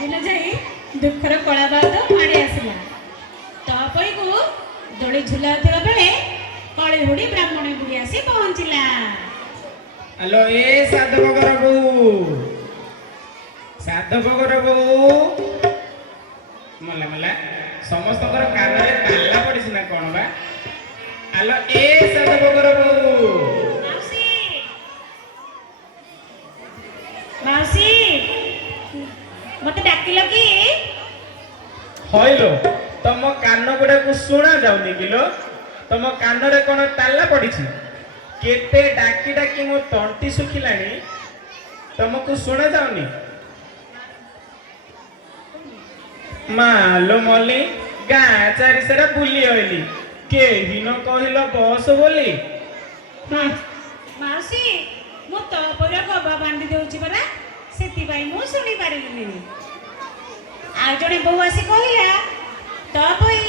दिन जाई दुखर कला बाद माड़ी आसला तपई को दड़ी झुलाउथिबा बेले कଳି हुडी ब्राह्मणी बुढ़ी आसी पहुंचला। हेलो ए साधवगर बो मला मला समस्त कान में ताला पड़ी ना कौन बा। हेलो ए साधवगर बो माउसी माउसी मते डाकिलो कि हईलो तुम कान गुड़ा को शुणा जाऊनी किलो तुम कान रे कौन ताला पड़ी केते डाकी डाकी मो तंटी सुखिलानी तुमको शुणा जाऊनी। मालो मली गाँ चारि सारा बुली आइली केही न कहिलो बस बोली। माउसी मु तपर गबा बांधी देउची परा सेति भाई मु सुनी पारिलिनी। आ जणे बहु आसी कहिला तपई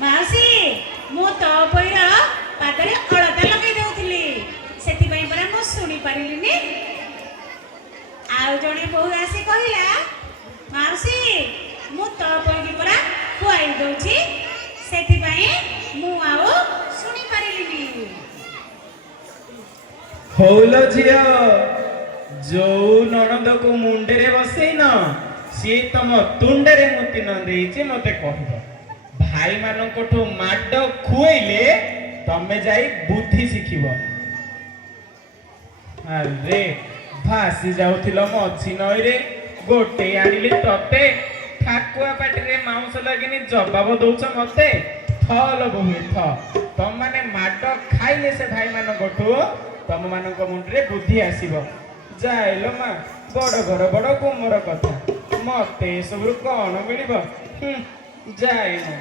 माउसी मु तपईर पादरे अलता लगे देउथिली सेति भाई परा मु सुनी पारिलिनी। आ जणे बहु आसी कहिला माउसी मु तपई परा खुआई दउची सेति भाई मु आउ सुनी पारिलिनी। हौलो झियो जो ननद को मुंडे रे बसई न सी तम तुंडे रे मुति न देइचे मते कहबो भाई मानकोठो माड खुएले तमे जाई बुद्धि शिखिबो। अरे भासी जाउथिलो मझी नई रे गोटे आनिली तते ठाकुआ पाटी रे मांस लागिनी जवाब दउछ मते थल बहुए थ तम माने माड खाइले से भाई मानकोठो तम मानक मुंडे बुद्धि आसीबो। जाइलो मा बड़ घर बड़ कुमर कथा मते सबरु कौन मिलिबो जाइनो।